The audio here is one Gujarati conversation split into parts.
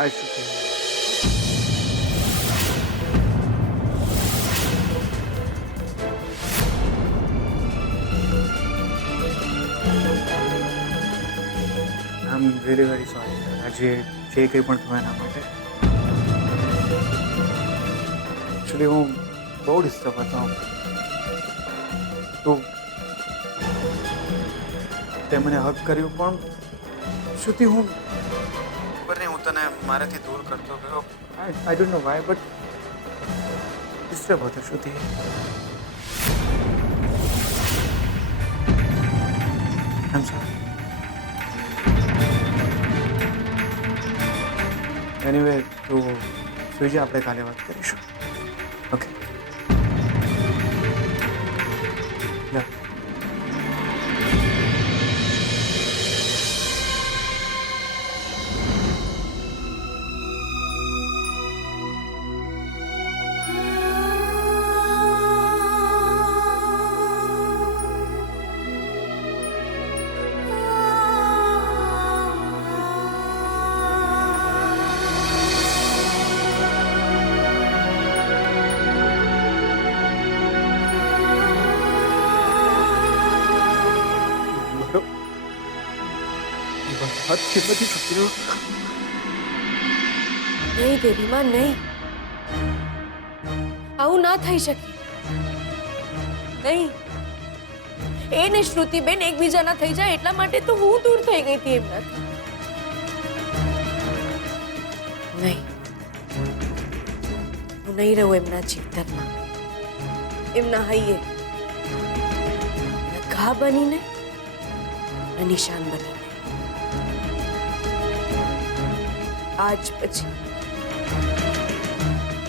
Hi Shruti. I am really very sorry આજે જે કંઈ પણ થયું એના માટે. એકચ્યુઅલી હું બહુ ડિસ્ટર્બ હતો. તો તે મને હક કર્યું પણ શ્રુતિ હું ખબર નહીં હું તને મારાથી દૂર કરતો ગયો. I don't know why but disturb હતો Shruti. I am sorry. Anyway તું સુઈ જા, આપણે કાલે વાત કરીશું. ઓકે યા. हाथ कितना छुट्टी हो नहीं देवी मां नहीं આવું ના થઈ શકે નહીં એ ને શ્રુતિબેન એકબીજાના થઈ જાય એટલા માટે તો હું દૂર થઈ ગઈ હતી એમનાથી નહીં હું નહીં રહું એમના ચિંતનમાં એમના હૈયે ઘા બનીને નિશાન બનીને આજ પછી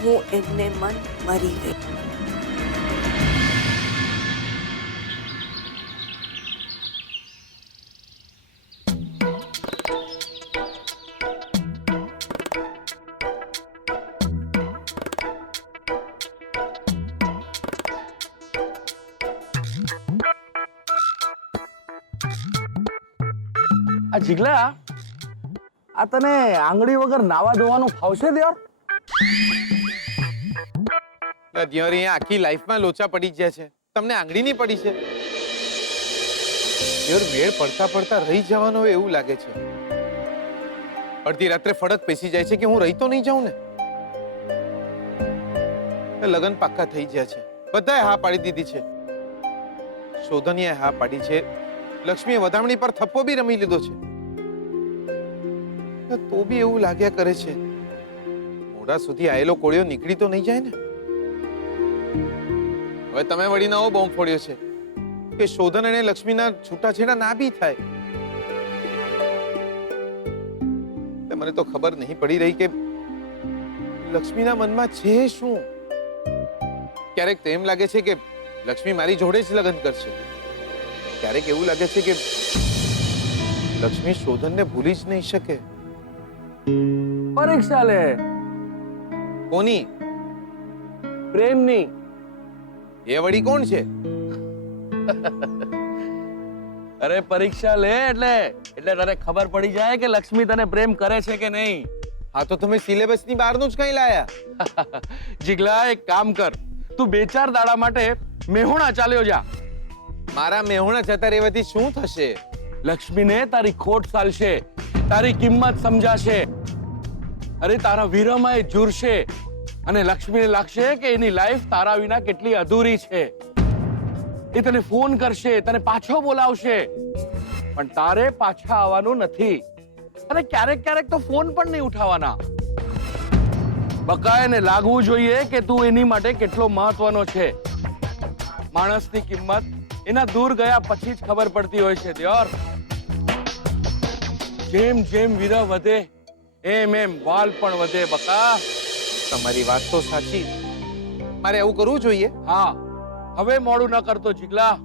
હું એમને મન મરી ગઈ. આ જીગલા આ તને આંગળી વગર નાવા ધોવાનું ફાવશે દ્યોર? દ્યોર અહીંયા આખી લાઈફમાં લોચા પડી ગયા છે, તમને આંગળી નહીં પડી છે? દ્યોર મેળ પડતા પડતા રહી જવાનો હોય એવું લાગે છે. અડધી રાત્રે ફડક પેસી જાય છે કે હું રહી તો નહીં જાઉં ને. લગન પાક્કા થઈ ગયા છે, બધાએ હા પાડી દીધી છે. શોધનીએ હા પાડી છે, લક્ષ્મીએ વધામણી પર થપ્પો બી રમી લીધો છે. તો બી એવું લાગ્યા કરે છે મોડા સુધી આયેલો કોળિયો નીકળી તો નહીં જાય ને. હવે તમે વળી નવો બોમ્બ ફોડ્યો છે કે શોધન અને લક્ષ્મીના છૂટાછેડા ના બી થાય. મને તો ખબર નહીં પડી રહી કે લક્ષ્મીના મનમાં છે શું. ક્યારેક તો એમ લાગે છે કે લક્ષ્મી મારી જોડે જ લગ્ન કરશે, ક્યારેક એવું લાગે છે કે લક્ષ્મી શોધનને ભૂલી જ નહીં શકે. પરીક્ષા લે. કોની? પ્રેમની. એ વળી કોણ છે? અરે પરીક્ષા લે એટલે તને ખબર પડી જાય કે લક્ષ્મી તને પ્રેમ કરે છે કે નહીં. હા તો તમે સિલેબસ ની બહારનું જ કઈ લાયા? જીગલા એક કામ કર, તું 2-4 દાડા માટે મેહોણા ચાલ્યો જા. મારા મેહોણા જતા રહેવાથી શું થશે? લક્ષ્મીને તારી ખોટ ચાલશે, તારી કિંમત સમજાશે. અરે તારા વીરમાં એ ઝૂરશે અને લક્ષ્મીને લાગશે કે એની લાઈફ તારા વિના કેટલી અધૂરી છે. એ તને ફોન કરશે, તને પાછો બોલાવશે, પણ તારે પાછા આવવાનું નથી. અને ક્યારેક ક્યારેક તો ફોન પણ નહીં ઉઠાવવાના. બકાયને લાગવું જોઈએ કે તું એની માટે કેટલો મહત્વનો છે. માણસની કિંમત એના દૂર ગયા પછી જ ખબર પડતી હોય છે દ્યોર. જેમ જેમ વિરહ વધે એમ એમ વાલ પણ વધે બકા. તમારી વાત તો સાચી. મારે એવું કરવું જોઈએ? હા, હવે મોડું ન કરતો જીગલા.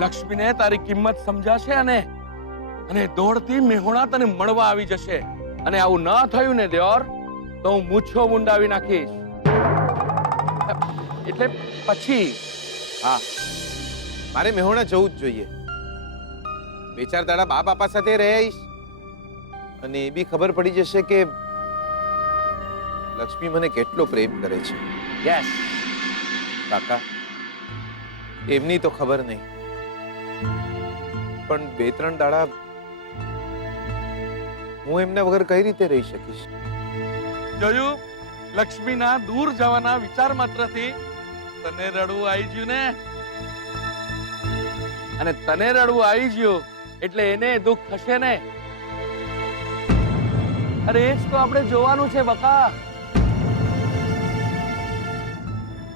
લક્ષ્મીને તારી કિંમત સમજાશે અને દોડતી મેહોણા તને મળવા આવી જશે. અને આવું ન થયું ને દ્યોર તો હું મૂછો મુંડાવી નાખીશ. એટલે પછી હા, મારે મેહોણા જવું જ જોઈએ. 2-4 દાડા બા બાપા સાથે રહી આવીશ, અને એ બી ખબર પડી જશે કે લક્ષ્મી મને કેટલો પ્રેમ કરે છે. યસ. કાકા, એમની તો ખબર નહીં, પણ 2-3 દાડા હું એમના વગર કઈ રીતે રહી શકીશ? જોયું, લક્ષ્મીના દૂર જવાના વિચાર માત્રથી તને રડવું આવી ગયું ને, અને તને રડવું આવી ગયું એટલે એને દુઃખ થશે ને. અરે એ જ તો આપણે જોવાનું છે બકા,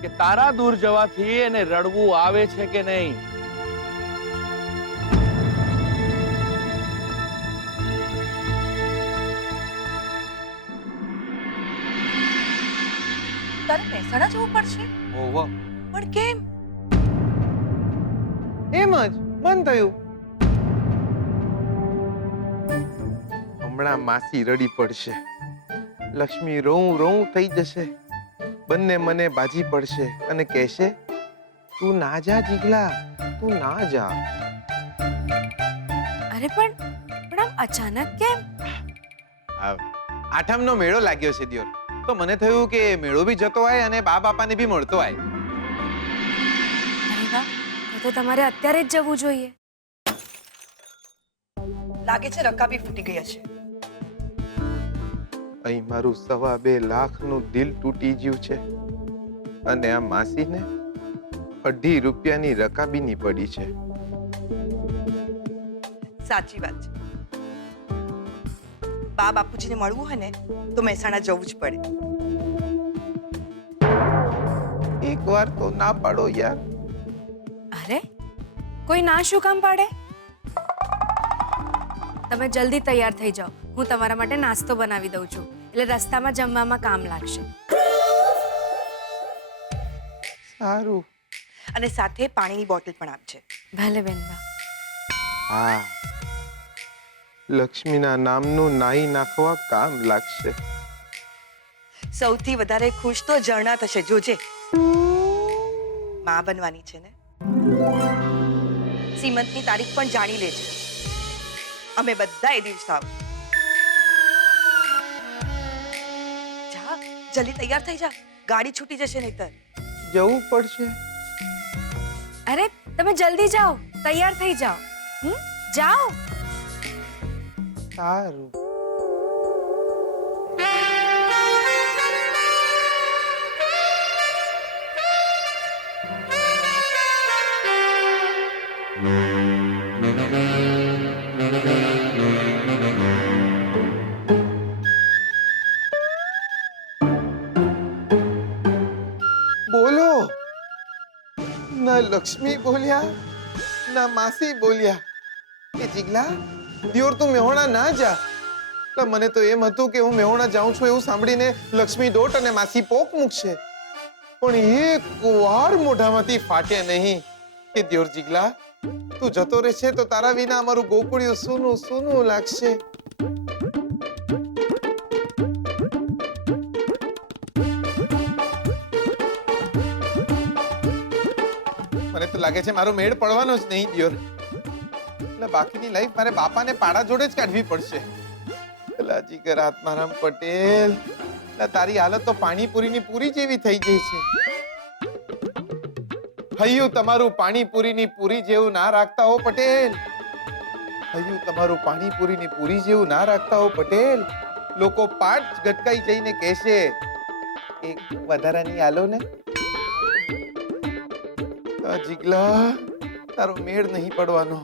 કે તારા દૂર જવાથી એને રડવું આવે છે કે નહીં. તારે મહેસાણા જવું પડશે? ઓહો, પણ કેમ? એમ જ મન થયું. હમણાં માસી રડી પડશે, લક્ષ્મી રોઉં રોઉં થઈ જશે, બંને મને બાજી પડશે અને કહેશે, તું ના જા જીગલા, તું ના જા. અરે પણ આમ અચાનક કેમ? આઠમનો મેળો લાગ્યો છે દિયોર, તો મને થયું કે મેળો બી જતો હોય અને બા બાપાને બી મળતો હોય. અરે વાહ, તો તમારે અત્યારે જ જવું જોઈએ. લાગે છે રકાબી ફૂટી ગઈ હશે. અહીં મારું 2.5 લાખનું દિલ તૂટી ગયું છે અને આ માસીને 2.5 રૂપિયાની રકાબીની પડી છે. સાચી વાત છે. બા બાપુજીને મળવું હોય ને તો મહેસાણા જવું જ પડે. એકવાર તો ના પાડો યાર. અરે કોઈ ના શું કામ પાડે? તમે જલ્દી તૈયાર થઈ જાઓ, હું તમારા માટે નાસ્તો બનાવી દઉં છું, એટલે રસ્તામાં જમવામાં કામ લાગશે. સારું. અને સાથે પાણીની બોટલ પણ આપજે. ભલે બેનબા. હા, લક્ષ્મીના નામનું નાઈ નાખવા કામ લાગશે. સૌથી વધારે ખુશ તો ઝરણા થશે, જોજે. માં બનવાની છે ને. સીમંતની તારીખ પણ જાણી લેજે. અમે બધા એ દિવસ આવ. જા, જલ્દી તૈયાર થઈ જા, ગાડી છૂટી જશે નહીતર. જવું પડશે. અરે તમે જલ્દી જાઓ, તૈયાર થઈ જાઓ. જાઓ. સારું. બોલો. ના લક્ષ્મી બોલ્યા, ના માસી બોલ્યા કે જીગલા દિયોર તું મેહોણા ના જા. એટલે મને તો એમ હતું કે હું મેહોણા જાઉં છું એવું સાંભળીને લક્ષ્મી દોટ અને માસી પોક મૂકશે, પણ એક વાર મોઢામાંથી ફાટે નહીં કે દિયોર જીગલા તું જતો રહેશે તો તારા વિના અમારું ગોકુળિયું સૂનું સૂનું લાગશે. મને તો લાગે છે મારો મેળ પડવાનો જ નહીં દિયોર. એટલે બાકીની લાઈફ મારે બાપાને પાડા જોડે જ કાઢવી પડશે. એલા જીગર આત્મારામ પટેલ, તારી હાલત તો પાણીપુરીની પૂરી જેવી થઈ ગઈ છે. હૈયું તમારું પાણીપુરીની પૂરી જેવું ના રાખતા હો પટેલ. હૈયું તમારું પાણીપુરીની પૂરી જેવું ના રાખતા હો પટેલ. લોકો પાટ ગટકાઈ જઈને કહેશે એક વધારાની આલો ને. જીગલા તારો મેળ નહીં પડવાનો.